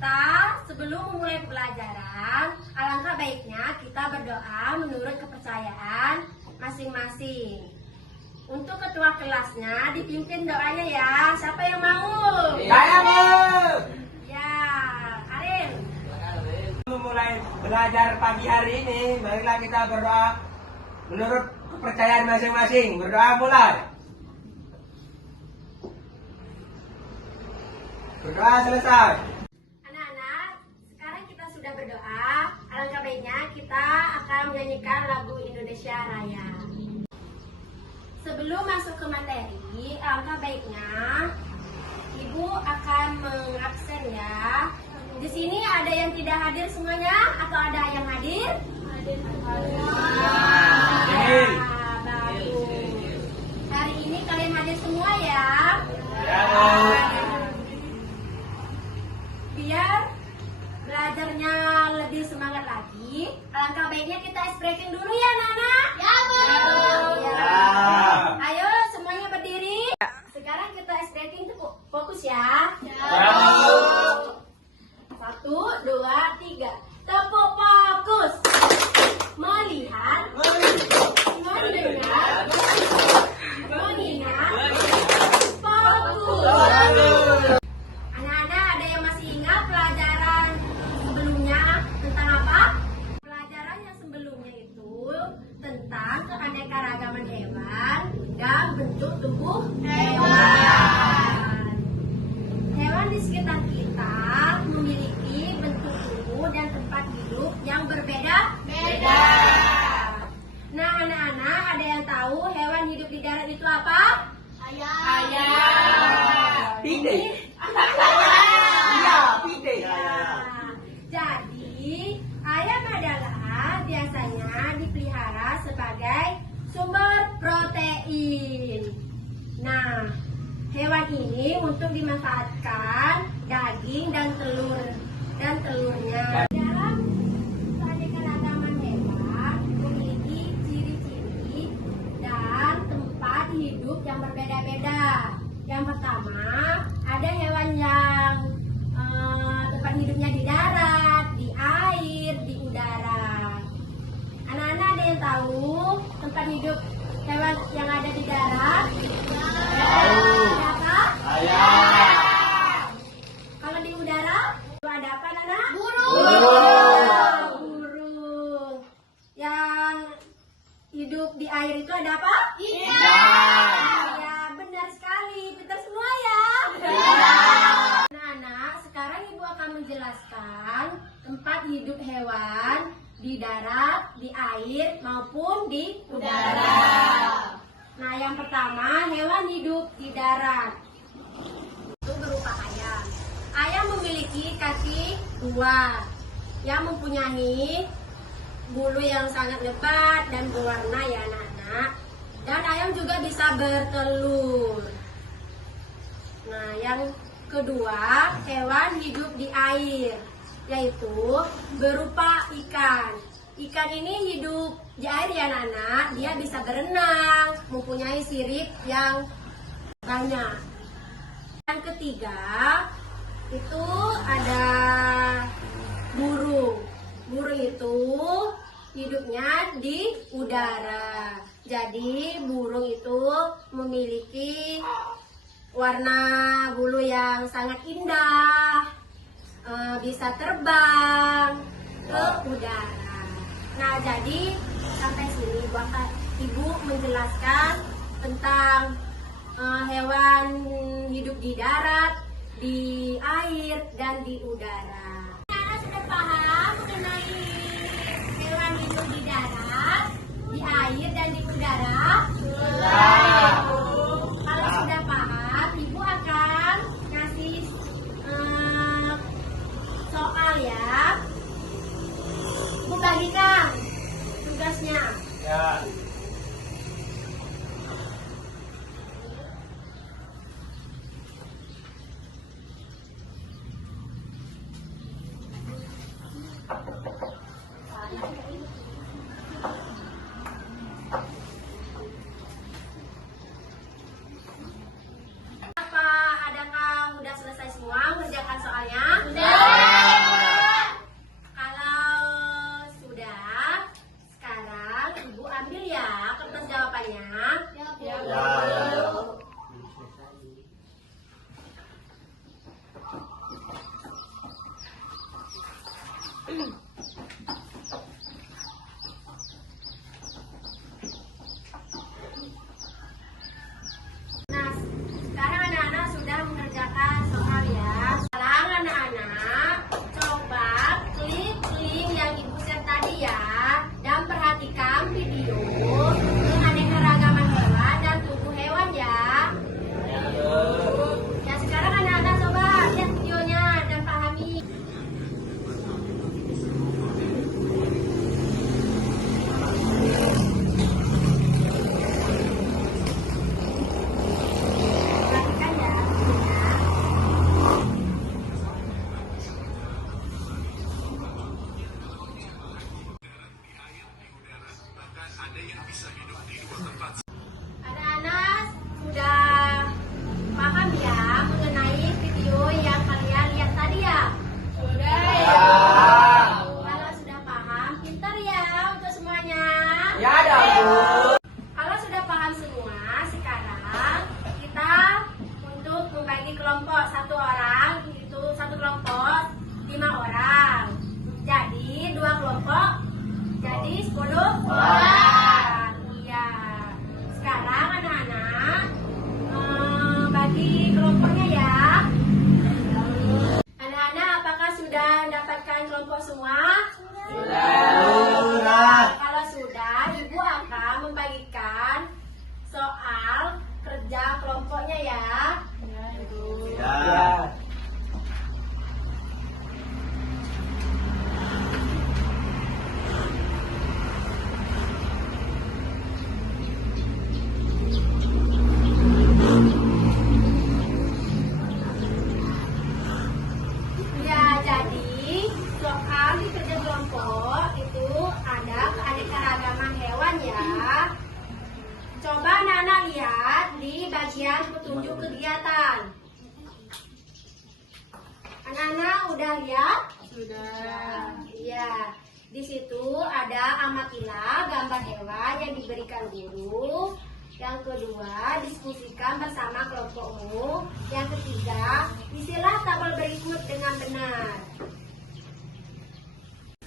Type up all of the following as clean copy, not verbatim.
kita sebelum memulai pelajaran, alangkah baiknya kita berdoa menurut kepercayaan masing-masing. Untuk ketua kelasnya dipimpin doanya ya. Siapa yang mau? Saya mau. Ya, Arin. Memulai belajar pagi hari ini, marilah kita berdoa menurut kepercayaan masing-masing. Berdoa mulai. Berdoa selesai. Anak-anak, sekarang kita sudah berdoa. Alangkah baiknya kita akan menyanyikan lagu Indonesia Raya. Sebelum masuk ke materi, alangkah baiknya Ibu akan mengabsen ya. Di sini ada yang tidak hadir semuanya atau ada yang hadir? Hadir. Bagus. Hari ini kalian hadir semua ya? Ya. Biar belajarnya lebih semangat lagi, alangkah baiknya kita ice breaking dulu ya, Nana. Ya, Bu. Ya. Ayo semuanya berdiri. Sekarang kita ice breaking, fokus ya. Ya. 1, 2, 3. Tepuk fokus. Melihat, mendengar, mengingat, fokus. Anak-anak, ada yang masih ingat pelajaran sebelumnya tentang apa? Pelajaran yang sebelumnya itu tentang keanekaragaman hewan dan bentuk tubuh hewan. Hewan di sekitar kita memiliki bentuk tubuh dan tempat hidup yang berbeda-beda. Nah, anak-anak, ada yang tahu hewan hidup di darat itu apa? Ayam. Pide. Pide. Jadi, ayam adalah biasanya dipelihara sebagai sumber protein. Nah, hewan ini untuk dimanfaatkan daging dan telurnya. Dalam keanekaragaman hewan memiliki ciri-ciri dan tempat hidup yang berbeda-beda. Yang pertama, ada hewan yang tempat hidupnya di darat, di air, di udara. Anak-anak ada yang tahu tempat hidup hewan yang ada di darat? Apa? Ayam. Kalau di udara, ada apa, Nana? Burung. Burung. Yang hidup di air itu ada apa? Ikan. Ya, benar sekali. Pintar semua ya. Nah, sekarang Ibu akan menjelaskan tempat hidup hewan di darat, di air, maupun di udara. Nah, yang pertama, hewan hidup di darat. Itu berupa ayam. Ayam memiliki kaki 2 yang mempunyai bulu yang sangat lebat dan berwarna ya, anak-anak. Dan ayam juga bisa bertelur. Nah, yang kedua, hewan hidup di air, yaitu berupa ikan. Ikan ini hidup di air ya, anak-anak. Dia bisa berenang, mempunyai sirip yang banyak. Yang ketiga, itu ada burung. Burung itu hidupnya di udara. Jadi burung itu memiliki warna bulu yang sangat indah, bisa terbang ke udara. Nah, jadi sampai sini Ibu menjelaskan tentang hewan hidup di darat, di air, dan di udara. Anak sudah paham mengenai hewan hidup di darat, di air, dan di udara? Kalau sudah paham, Ibu akan ngasih soal ya. Ibu bagikan tugasnya. Ya. semua? Sudah. Kalau sudah, Ibu akan membagikan soal kerja kelompoknya ya. Ya. Ya, jadi soal di kerja kelompok itu ada keanekaragaman hewan ya. Coba Nana lihat di bagian petunjuk kegiatan. Anak-anak udah lihat? Sudah. Iya. Di situ ada amatilah gambar hewan yang diberikan guru. Yang kedua, diskusikan bersama kelompokmu. Yang ketiga, isilah tabel berikut dengan benar.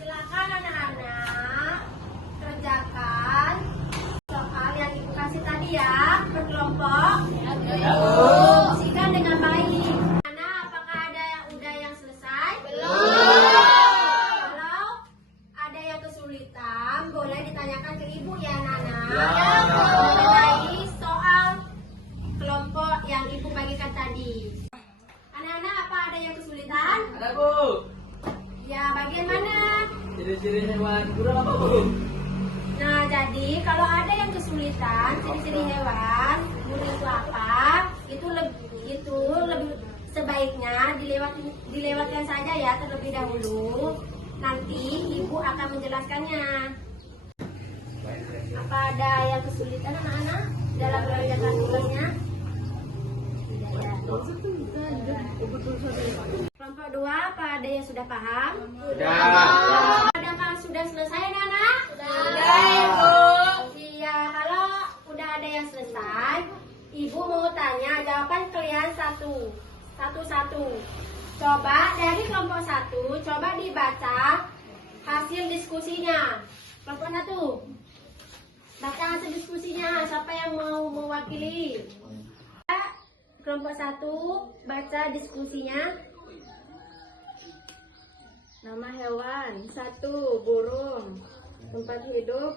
Silakan anak-anak kerjakan soal yang ibu kasih tadi ya, berkelompok. Diskusikan dengan baik. Anak, apakah ada yang udah yang selesai? Belum. Kalau ada yang kesulitan, boleh ditanyakan ke ibu ya, Nana. Mengenai soal kelompok yang ibu bagikan tadi. Anak-anak, apa ada yang kesulitan? Ada Bu. Ya, bagian mana? Ciri-ciri hewan kurang apa Bu? Nah, jadi kalau ada yang kesulitan, ciri-ciri hewan, burung itu apa? Itu lebih sebaiknya dilewatkan saja ya terlebih dahulu. Nanti ibu akan menjelaskannya. Apa ada yang kesulitan anak-anak dalam mengerjakan tugasnya? Kelompok 2, apa ada yang sudah paham? Sudah. Adakah sudah selesai, Nana? Sudah, Ibu. Iya, kalau udah ada yang selesai, Ibu mau tanya jawaban kalian satu-satu. Coba dari kelompok 1, coba dibaca hasil diskusinya. Kelompok 1, baca hasil diskusinya. Siapa yang mau mewakili? Kelompok 1, baca diskusinya. Nama hewan 1. Burung. Tempat hidup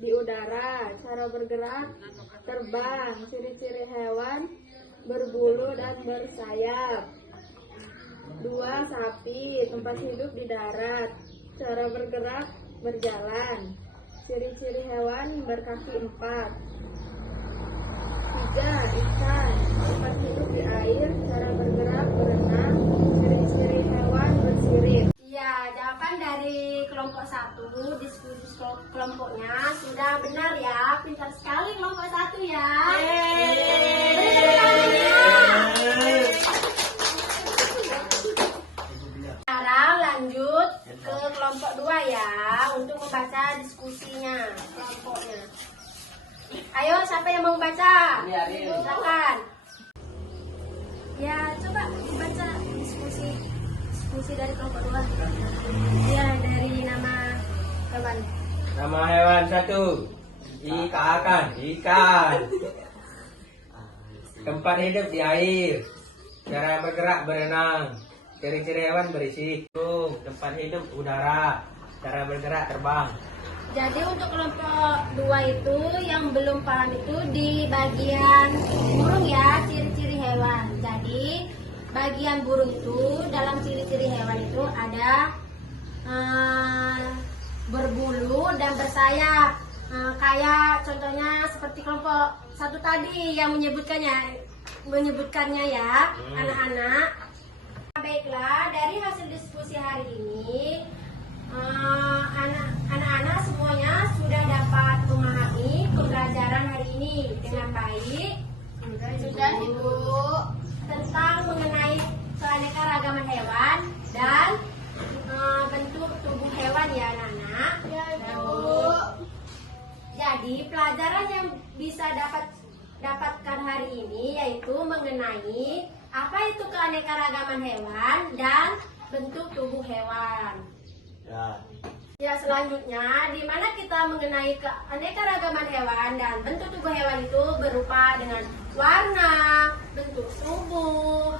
di udara. Cara bergerak terbang. Ciri-ciri hewan berbulu dan bersayap. 2. Sapi. Tempat hidup di darat. Cara bergerak berjalan. Ciri-ciri hewan berkaki 4. 3. Ikan. Tempat hidup di air. Cara bergerak berenang. Ciri-ciri hewan bersirip. Ya, jawaban dari kelompok 1, diskusi kelompoknya sudah benar ya. Pintar sekali kelompok 1 ya. Beri tepuk tangannya. Sekarang lanjut ke kelompok 2 ya, untuk membaca diskusinya kelompoknya. Ayo, siapa yang mau baca? Silakan. Ya, coba dibaca diskusi dari kelompok 2. Ya, dari nama hewan. Nama hewan 1. Ikan. Tempat hidup di air. Cara bergerak berenang. Ciri-ciri hewan berisi burung. Tempat hidup udara. Cara bergerak terbang. Jadi untuk kelompok 2 itu yang belum paham itu di bagian burung ya, ciri-ciri hewan. Jadi bagian burung itu dalam ciri-ciri hewan itu ada berbulu dan bersayap. Kayak contohnya seperti kelompok 1 tadi yang menyebutkannya ya, anak-anak. Baiklah, dari hasil diskusi hari ini anak-anak semuanya sudah dapat memahami pembelajaran hari ini dengan baik. Sudah, Ibu. Tentang mengenai keanekaragaman hewan dan bentuk tubuh hewan ya anak-anak. Ya, Ibu. Jadi pelajaran yang bisa dapatkan hari ini yaitu mengenai apa itu keanekaragaman hewan dan bentuk tubuh hewan. Ya, selanjutnya di mana kita mengenai keanekaragaman hewan dan bentuk tubuh hewan itu berupa dengan warna, bentuk tubuh,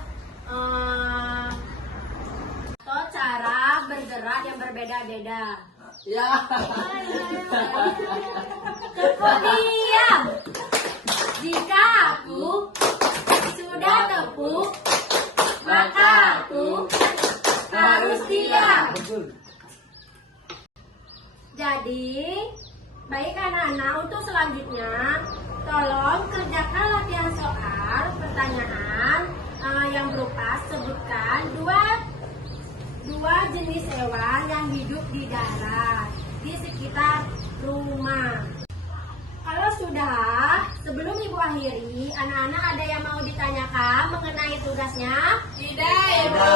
atau cara bergerak. bergerak yang berbeda-beda. Ya. Kemudian, jika aku sudah tepuk, maka aku harus diam. Jadi, baik anak-anak, untuk selanjutnya, tolong kerjakan latihan soal pertanyaan yang berupa sebutkan dua jenis hewan yang hidup di darat di sekitar rumah. Kalau sudah, sebelum ibu akhiri, anak-anak ada yang mau ditanyakan mengenai tugasnya? Tidak, Ibu.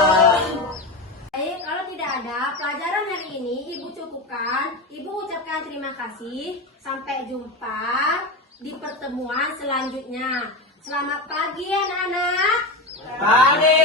Baik, kalau tidak ada, pelajaran hari ini ibu cukupkan. Ibu ucapkan terima kasih. Sampai jumpa di pertemuan selanjutnya. Selamat pagi anak-anak. Pagi,